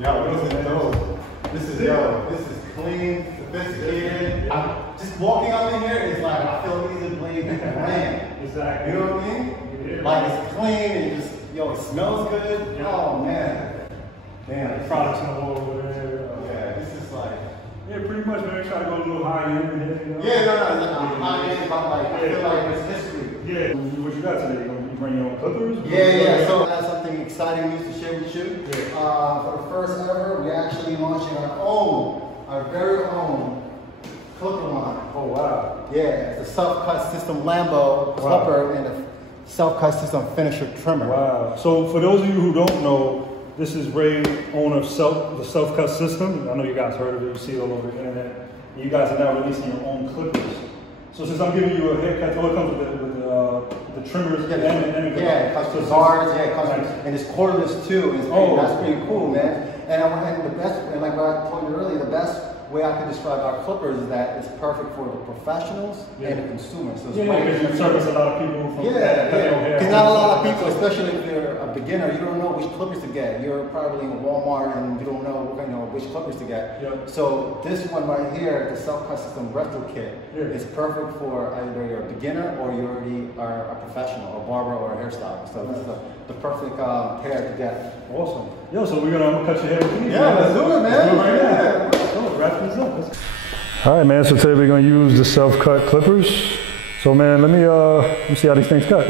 Yo, this is dope. This is clean, sophisticated. Just walking up in here is like, I feel these blades brand. Exactly. You know what I mean? Yeah. Like it's clean and just, yo, it smells good. Yeah. Oh man. Damn. Products in the wall over there. Yeah, this is like. Yeah, pretty much, man. Try to go a little high end in here, you know? Yeah, no, high end, but like, I feel like it's history. Yeah. What you got today? You bring your own clippers? Yeah. So I have something exciting news to share with you. Yeah. For the first ever, we're actually launching our very own clipper line. Oh wow. Yeah, it's a self-cut system Lambo clipper and a self-cut system finisher trimmer. Wow. So for those of you who don't know, this is Ray, owner of the self-cut system. I know you guys heard of it, you see it all over the internet. You guys are now releasing your own clippers. So since I'm giving you a haircut, it comes with the trimmers and it comes with bars, it comes with, and it's cordless too. That's pretty cool, man. And like what I told you earlier, the best way I can describe our clippers is that it's perfect for the professionals and the consumers. So it's because you service a lot of people from because not a lot of people, especially if you're a beginner, you don't know which clippers to get. You're probably in Walmart and you don't know which clippers to get. So this one right here, the self-cut system retro kit, is perfect for either you're a beginner or you already are a professional, a barber or a hairstylist. So this is the perfect pair to get. Awesome. Yo, so I'm gonna cut your hair with these. Yeah, let's do it, man. Let's do it right now. So wrap this up. All right, man. So today we're gonna use the self-cut clippers. So, man, let me see how these things cut.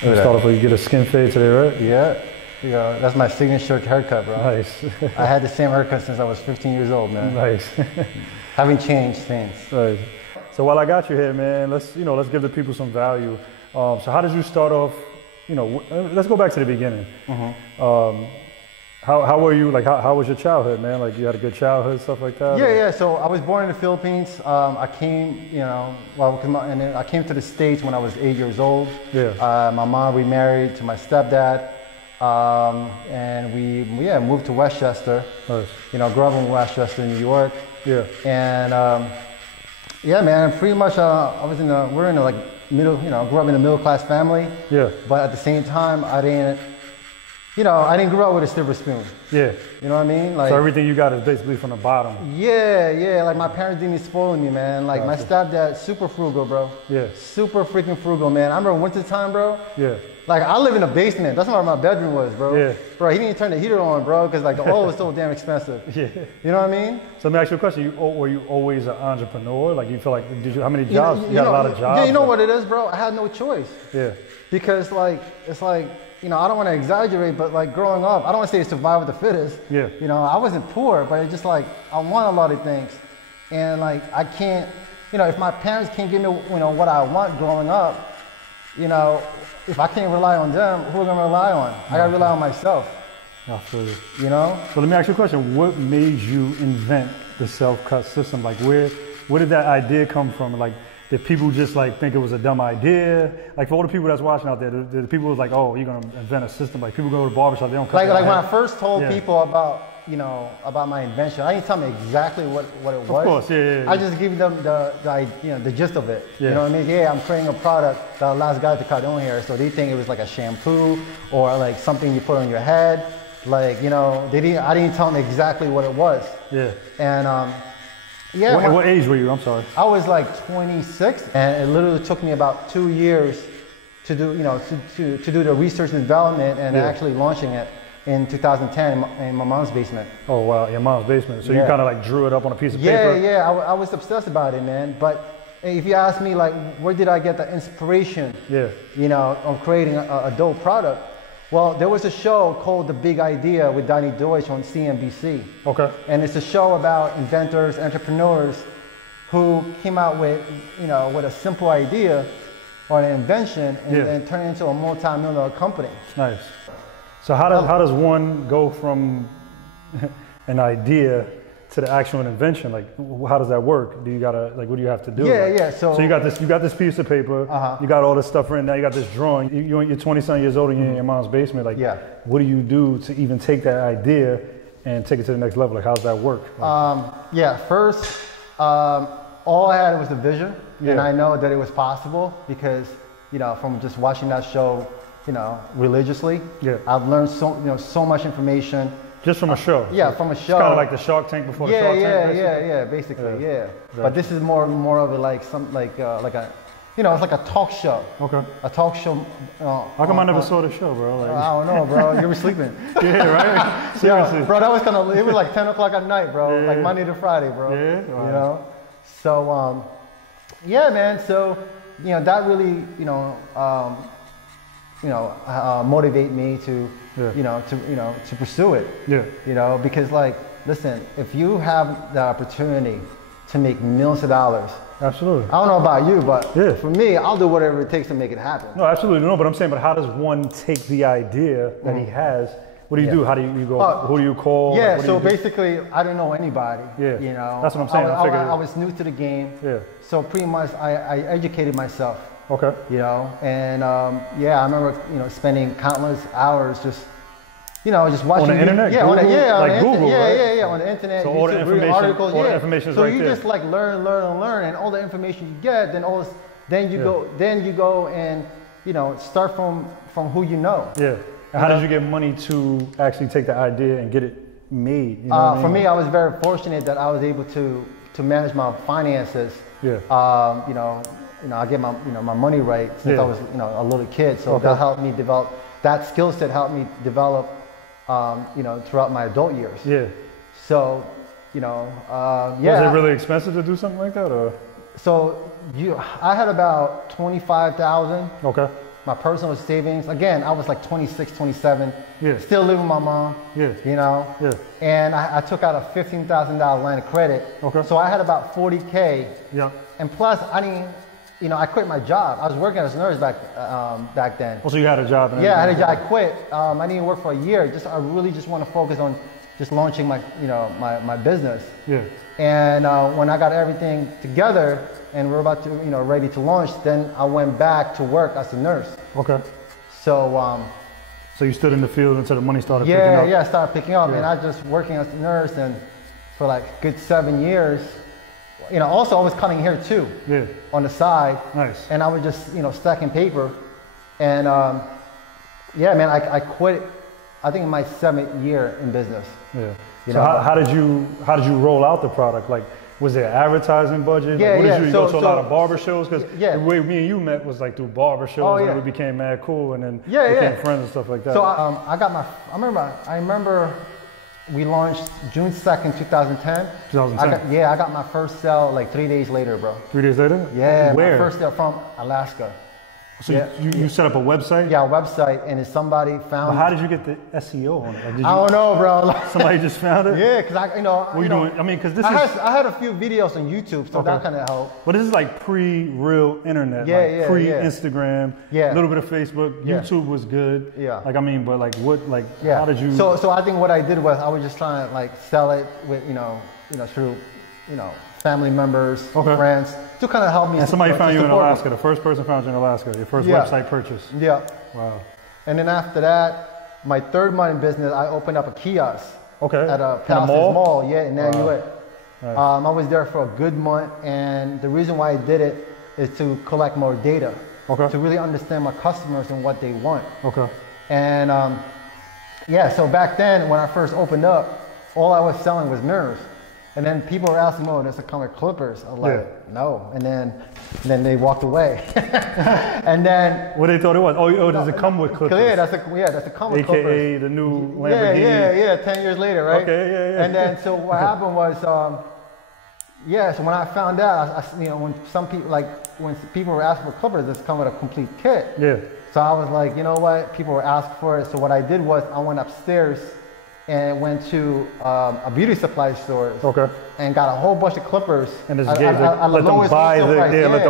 Start off with you get a skin fade today, right? Yeah. That's my signature haircut, bro. Nice. I had the same haircut since I was 15 years old, man. Nice. Haven't changed since. Right. So while I got you here, man, let's give the people some value. So how did you start off? Let's go back to the beginning. How were you? Like, how was your childhood, man? Like, you had a good childhood, stuff like that? Yeah. So I was born in the Philippines. I came, I came to the States when I was 8 years old. Yeah. My mom remarried to my stepdad, and we moved to Westchester. Nice. Grew up in Westchester, New York. Yeah. And man, pretty much we're in a middle, grew up in a middle class family. Yeah. But at the same time, I didn't grow up with a silver spoon. Yeah. You know what I mean? Like, so everything you got is basically from the bottom. Yeah. Like my parents didn't spoil me, man. Like my stepdad, super frugal, bro. Yeah. Super freaking frugal, man. I remember wintertime, bro. Yeah. Like I live in a basement. That's where my bedroom was, bro. Yeah. Bro, he didn't turn the heater on, bro, because like the oil was so damn expensive. Yeah. You know what I mean? So let me ask you a question. Were you always an entrepreneur? Like you feel like, how many jobs? You had a lot of jobs? Yeah, you know what it is, bro? I had no choice. Yeah. Because it's like, I don't want to exaggerate, but like growing up, I don't want to say survival of the fittest. Yeah. I wasn't poor, but it's just like, I want a lot of things. And like, I can't, if my parents can't give me, what I want growing up, if I can't rely on them, who am I going to rely on? I got to rely on myself. I feel you. So let me ask you a question. What made you invent the self-cut system? Like where did that idea come from? Like, did people just like think it was a dumb idea? Like for all the people that's watching out there, the people was like, oh, you're gonna invent a system. Like people go to the barbershop, they don't cut like when I first told people about my invention, I didn't tell them exactly what it was. Of course, yeah. I just give them the gist of it. Yeah. You know what I mean? Yeah, I'm creating a product that allows guys to cut their own hair, so they think it was like a shampoo or like something you put on your head. Like I didn't tell them exactly what it was. Yeah. And what age were you? I'm sorry. I was like 26, and it literally took me about 2 years to do, to do the research and development and actually launching it in 2010 in my mom's basement. Oh wow, your mom's basement. So you kind of like drew it up on a piece of paper. Yeah. I was obsessed about it, man. But if you ask me, like, where did I get the inspiration? Of creating a dope product? Well, there was a show called The Big Idea with Donnie Deutsch on CNBC. Okay. And it's a show about inventors, entrepreneurs who came out with, with a simple idea or an invention and turn it into a multi-million-dollar company. Nice. So how does one go from an idea to the actual invention? Like, how does that work? Do you gotta, like, what do you have to do? Yeah. So you got this piece of paper. You got all this stuff written down. You got this drawing. You're 20-something years old and you're in your mom's basement. Like, what do you do to even take that idea and take it to the next level? Like, how does that work? Like, first, all I had was the vision, and I know that it was possible because, from just watching that show, religiously, I've learned so much information Just from a show. Yeah, from a show. It's kind of like the Shark Tank before the Shark Tank. Yeah, basically, yeah. But this is more of a like a, you know, it's like a talk show. Okay. A talk show. How come I never saw the show, bro? Like, I don't know, bro. You were sleeping. Yeah, right? Seriously. Yeah, bro, that was kind of, it was like 10 o'clock at night, bro. Like Monday to Friday, bro. Yeah. Wow. You know? So, yeah, man. So, you know, that really, motivate me to, to pursue it. Yeah. You know, because like, listen, if you have the opportunity to make millions of dollars. Absolutely. I don't know about you, but for me, I'll do whatever it takes to make it happen. No, absolutely. No, but I'm saying, but how does one take the idea that he has? What do you do? How do you go? Who do you call? Yeah, so basically, I didn't know anybody. Yeah. You know, that's what I'm saying. I was new to the game. Yeah. So pretty much, I educated myself. Okay. You know, and I remember, spending countless hours just watching on the internet. Yeah, Google, on the, like Google, right? on the internet. So all the information, articles, all the information is so right you there. just like learn, and all the information you get, then you go and start from who you know. Yeah. And how did you get money to actually take the idea and get it made? You know what I mean? For me, I was very fortunate that I was able to manage my finances. Yeah. I get my money right since I was a little kid, so that helped me develop. That skill set helped me develop, throughout my adult years. Yeah. So, Was it really expensive to do something like that, or? So I had about 25,000. Okay. My personal savings. Again, I was like 26, 27. Yeah. Still living with my mom. Yeah. Yeah. And I took out a $15,000 line of credit. Okay. So I had about 40K. Yeah. And plus, I quit my job. I was working as a nurse back then. Oh, so you had a job? Yeah, I had a job. I quit. I didn't work for a year. I really just want to focus on just launching my business. Yeah. And when I got everything together and we're about to, ready to launch, then I went back to work as a nurse. Okay. So. So you stood in the field until the money started picking up? Yeah, I started picking up, and I just working as a nurse, and for like a good 7 years. Also I was cutting hair too. Yeah. On the side. Nice. And I was just, stacking paper. And man, I quit, I think in my 7th year in business. Yeah. So how did you roll out the product? Like, was there advertising budget? Yeah, you go to a lot of barber shows? Because the way me and you met was like through barber shows, and we became mad cool, and then became friends and stuff like that. So I remember we launched June 2nd, 2010. 2010? I got my first sale like 3 days later, bro. 3 days later? Yeah, Where? my first sale from Alaska. So you set up a website? Yeah, a website, and if somebody found. Well, how did you get the SEO on it? Like, I don't know, bro. Somebody just found it? Yeah, because What are you doing? I mean, because I had a few videos on YouTube, so that kind of helped. But this is like pre-real internet, pre-Instagram, a little bit of Facebook. YouTube was good. Yeah. Like, I mean, but like what, how did you? So I think what I did was I was just trying to like sell it with, through, family members, friends, to kind of help me. And somebody found you in Alaska. The first person found you in Alaska. Your first website purchase. Yeah. Wow. And then after that, my 3rd month in business, I opened up a kiosk. Okay. At a Palaces Mall. Yeah, in Nanuet. Nice. I was there for a good month, and the reason why I did it is to collect more data. Okay. To really understand my customers and what they want. Okay. And so back then, when I first opened up, all I was selling was mirrors. And then people were asking, "Oh, does it come with clippers?" I was like, "No." And then they walked away. And then what they thought it was? Oh, does it come with clippers? Yeah, that's a come with clippers. AKA the new Lamborghini. Yeah. 10 years later, right? Okay, yeah. And then so what happened was, so when I found out, when people were asking for clippers, it's come with a complete kit. Yeah. So I was like, you know what? People were asking for it. So what I did was I went upstairs and went to a beauty supply store. Okay. And got a whole bunch of clippers. And just let them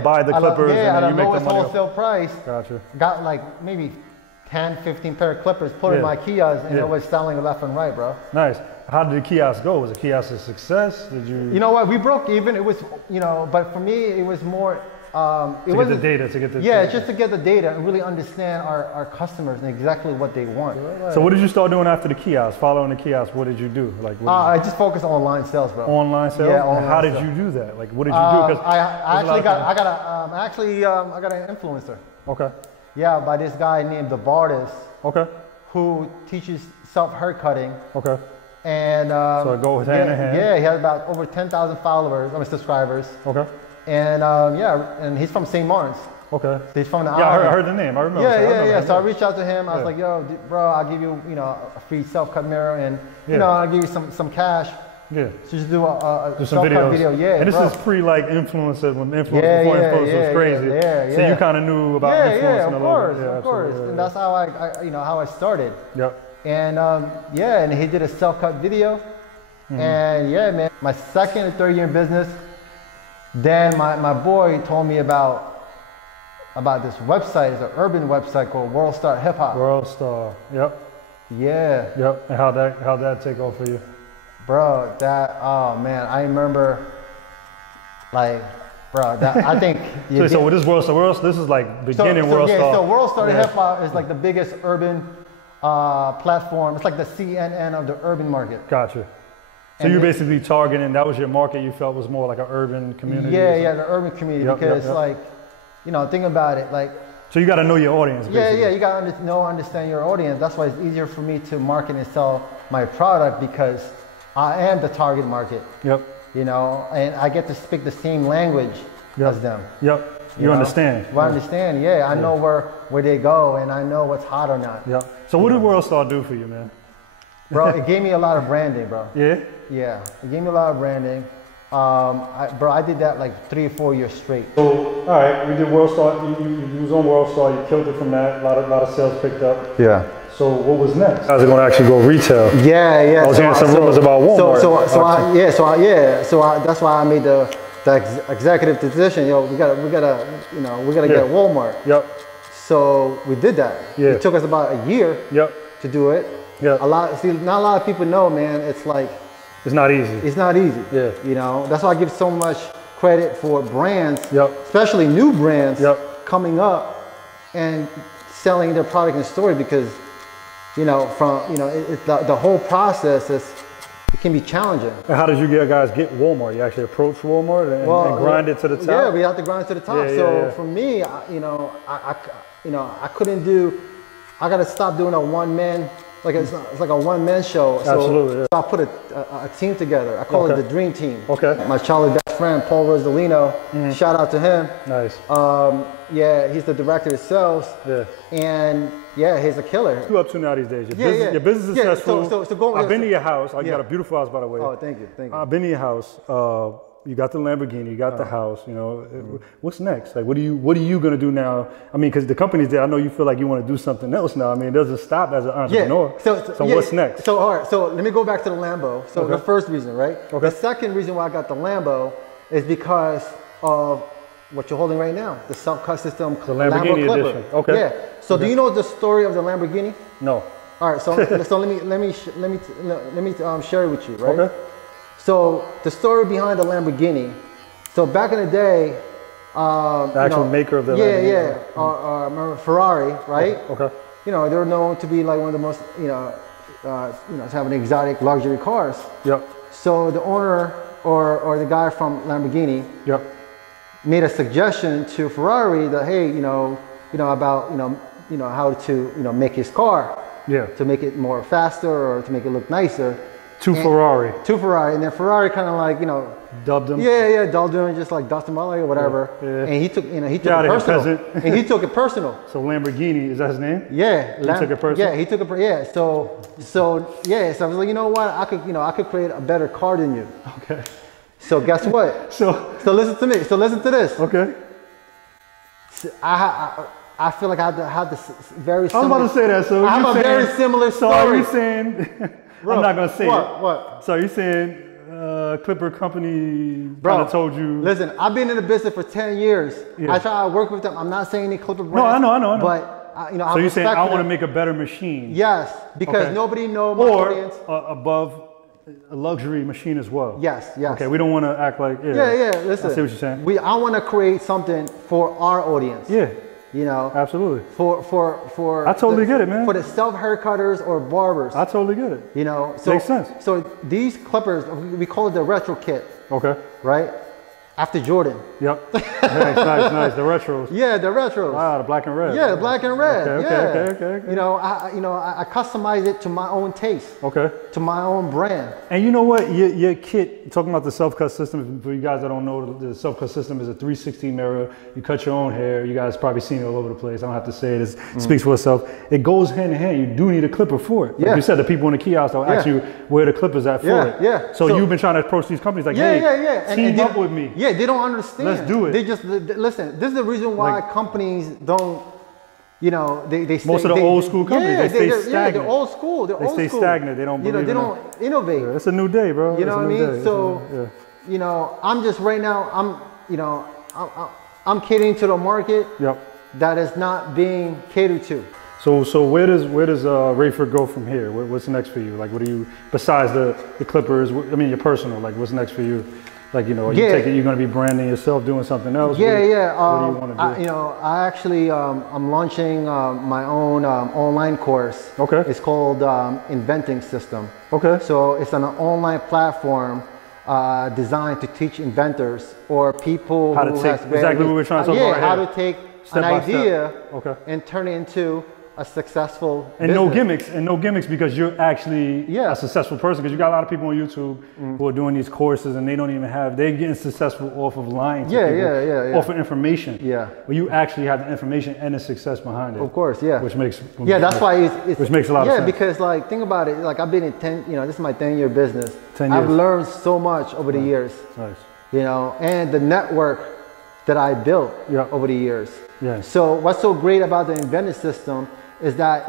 buy the clippers. At and the you lowest make the money wholesale price. Gotcha. Got like maybe 10, 15 pair of clippers, put in my kiosk, and it was selling left and right, bro. Nice. How did the kiosk go? Was the kiosk a success? Did you? You know what? We broke even. It was, but for me, it was more. To get the data. Just to get the data and really understand our customers and exactly what they want. So what did you start doing after the kiosk? Following the kiosk, what did you do? I just focused on online sales, bro. Online sales? Yeah, online How did sales. you do that? Like, what did you do? I got an influencer. Okay. Yeah, by this guy named the Barber. Okay. Who teaches self haircutting. Okay. And so it goes hand in hand. Yeah, he has about over 10,000 followers, subscribers. Okay. And and he's from St. Martin's. Okay. So he's from the I heard the name. I remember. Yeah. So I reached out to him. I was like, yo, bro, I'll give you, a free self-cut mirror, and I'll give you some cash. Yeah. So just do a self-cut video. Yeah. And this is pre like influencer when influencer before influencer was crazy. Yeah. So you kind of knew about influencing a little bit. Of course. And that's how how I started. Yep. And and he did a self-cut video. And man, my second and third year in business, then my boy told me about this website. It's an urban website called World Star Hip Hop. World Star. Yep. Yeah. Yep. And how'd that take off for you? Bro, I remember, I think. So what is World Star? This is like beginning World Star. So World Star Hip Hop is like the biggest urban platform. It's like the CNN of the urban market. Gotcha. So you're basically targeting, that was your market you felt was more like an urban community? Yeah, the urban community, because think about it, so you got to know your audience, basically. Yeah, you got to understand your audience. That's why it's easier for me to market and sell my product, because I am the target market. Yep. And I get to speak the same language as them. Yep. You understand. Well, I understand, I know where they go, and I know what's hot or not. Yep. So what did World Star do for you, man? Bro, it gave me a lot of branding, bro. Yeah? Yeah, it gave me a lot of branding. I did that like 3 or 4 years straight. So, all right, we did World Star. You was on World Star. You killed it from that. A lot of sales picked up. Yeah. So what was next? Guys are going to actually go retail. Yeah. I was hearing some rumors about Walmart. So that's why I made the executive decision. We gotta get Walmart. Yep. So we did that. Yeah. It took us about a year. Yep. To do it. Yeah. Not a lot of people know, man. It's like. It's not easy. It's not easy. Yeah. That's why I give so much credit for brands, especially new brands, coming up and selling their product in the store, because, the whole process it can be challenging. And how did you guys get Walmart? You actually approached Walmart and grind it to the top? Yeah, we have to grind it to the top. For me, I couldn't do. I got to stop doing a one-man. It's like a one-man show. Absolutely. So I put a team together. I call it the Dream Team. Okay. My childhood best friend, Paul Rosalino, shout out to him. Nice. He's the director of sales. Yeah. And he's a killer. What are you up to now these days? Your business is successful. So I've been to your house. You got a beautiful house, by the way. Oh, thank you. I've been to your house. You got the Lamborghini, you got the house, What's next? Like, what are you gonna do now? I mean, because the company's there, I know you feel like you want to do something else now. I mean, it doesn't stop as an entrepreneur. So what's next? So, all right, so let me go back to the Lambo. So the first reason, right? Okay. The second reason why I got the Lambo is because of what you're holding right now, the self-cut system, the Lamborghini edition. Okay. Yeah. So do you know the story of the Lamborghini? No. All right. So let me share it with you, right? Okay. So the story behind the Lamborghini. So back in the day, the actual maker of the Lamborghini. Remember Ferrari, right? Okay. They were known to be like one of the most, having exotic luxury cars. Yep. So the owner or the guy from Lamborghini, made a suggestion to Ferrari that, hey, about how to make his car, to make it more faster or to make it look nicer. To Ferrari, and then Ferrari kind of like dubbed him. Dubbed him, just like dusted him out or whatever. Yeah. And he took it personal. And he took it personal. So Lamborghini, is that his name? Yeah, he took it personal. Yeah, he took it. Yeah, so I was like, you know what? I could create a better car than you. Okay. So guess what? so listen to me. So listen to this. Okay. I feel like I have this very similar. I'm about to say that. So I have a very similar story. So are you saying? Bro, I'm not gonna say it. What? So you're saying Clipper Company kind of told you? Listen, I've been in the business for 10 years. Yeah. I try to work with them. I'm not saying any Clipper brands. No, I know. But so you're saying I want to make a better machine? Yes, because nobody knows my audience. Or above a luxury machine as well. Yes. Okay, we don't want to act like Listen, I see what you're saying. I want to create something for our audience. Yeah. Absolutely. For I totally get it, man. For the self-haircutters or barbers. I totally get it. So makes sense. So these clippers, we call it the retro kit. Okay. Right? After Jordan. Yep. Nice. The retros. Yeah, the retros. Wow, the black and red. Yeah, the black and red. Okay. You know, I customize it to my own taste. Okay. To my own brand. And you know what? Your kit, talking about the self-cut system, for you guys that don't know, the self-cut system is a 360 mirror. You cut your own hair. You guys probably seen it all over the place. I don't have to say it. It speaks for itself. It goes hand in hand. You do need a clipper for it. Like you said, the people in the kiosk will ask you where the clippers at for it. Yeah. So you've been trying to approach these companies like, hey, team up with me. Yeah, they don't understand. Let's do it. They just listen. This is the reason why companies don't. You know, they stay, most of the old school companies they stay stagnant. Yeah, they're old school. They stay stagnant. They don't. You know, they don't innovate. It's a new day, bro. You know what I mean? So, you know, I'm just right now. I'm catering to the market. That is not being catered to. So where does Rayford go from here? What's next for you? Like, what do you, besides the clippers? I mean, your personal. Like, what's next for you? Like, you know, you're going to be branding yourself, doing something else? What do you want to do? You know, I actually, I'm launching my own online course. Okay. It's called Inventing System. Okay. So it's an online platform designed to teach inventors or people how to who take, exactly what we're trying to talk about how here. to take Step an idea and turn it into a successful and business. no gimmicks because you're actually a successful person, because you got a lot of people on YouTube who are doing these courses and they don't even have, they're getting successful off of lying to people, off of information. But you actually have the information and the success behind it. Of course, Which makes that's why it's which makes a lot of sense. Because like think about it, like I've been in 10, you know, this is my 10-year business. 10 years. I've learned so much over the years. Nice. You know, and the network that I built over the years. So what's so great about the Inventing System is that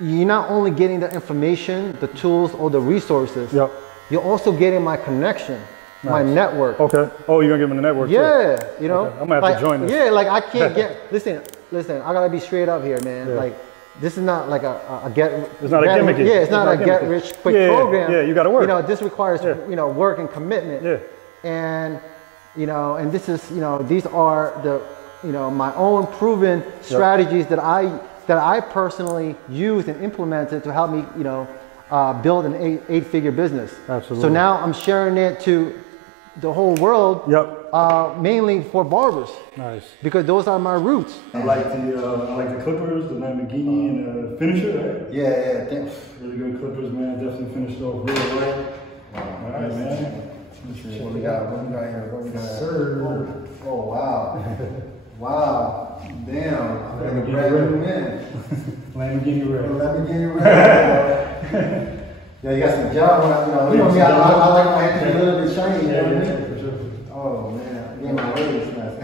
you're not only getting the information, the tools, or the resources. You're also getting my connection, my network. Okay. Oh, you're gonna give them the network too? You know. I'm gonna have to join this. Yeah, like I can't get. Listen. I gotta be straight up here, man. Like this is not like a get. It's not a gimmick. Yeah, it's not a get rich quick program. Yeah, you gotta work. You know, this requires you know work and commitment. And you know, and this is these are the my own proven strategies that I personally used and implemented to help me build an eight-figure business. Absolutely. So now I'm sharing it to the whole world. Mainly for barbers. Nice. Because those are my roots. I like the clippers, the Lamborghini, and the finisher. Right? Yeah. Really good clippers, man. Definitely finished off real right. All right, man. What we got here? Sir. Oh wow. Wow. Damn. I'm a brand new man. Lamborghini red. Lamborghini red. Yeah, you got some job. You know me, I like my hands a little bit shiny. You know what I mean? For sure. Oh man, I gave my waist last.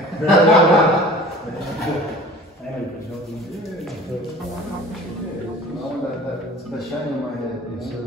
The shine on my head. Yes, sir.